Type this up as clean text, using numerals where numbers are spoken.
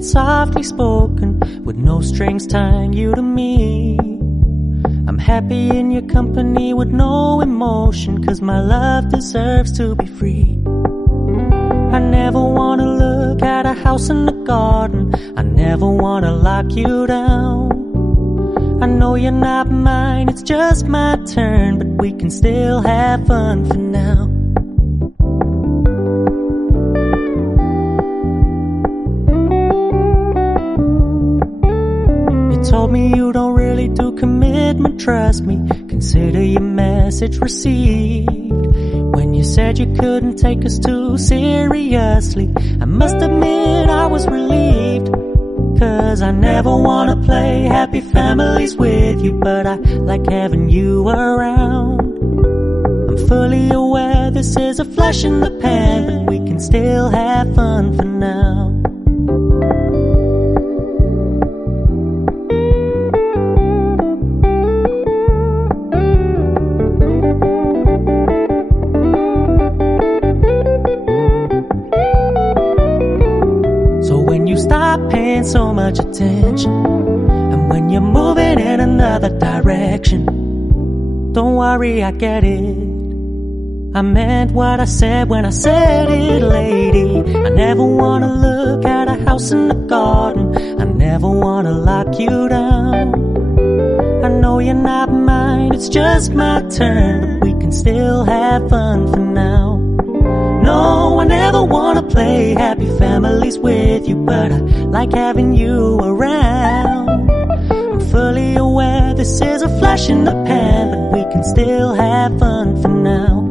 It's softly spoken, with no strings tying you to me. I'm happy in your company with no emotion, 'cause my love deserves to be free. I never wanna look at a house in the garden, I never wanna lock you down. I know you're not mine, it's just my turn, but we can still have fun for now. You told me you don't really do commitment, trust me, consider your message received. When you said you couldn't take us too seriously, I must admit I was relieved. 'Cause I never wanna play happy families with you, but I like having you around. I'm fully aware this is a flash in the pan, but we can still have fun for now. Stop paying so much attention, and when you're moving in another direction, don't worry, I get it. I meant what I said when I said it, lady. I never wanna look at a house in the garden, I never wanna lock you down. I know you're not mine, it's just my turn, but we can still have fun for now. No, I never wanna play happy families with you, but I like having you around. I'm fully aware this is a flash in the pan, but we can still have fun for now.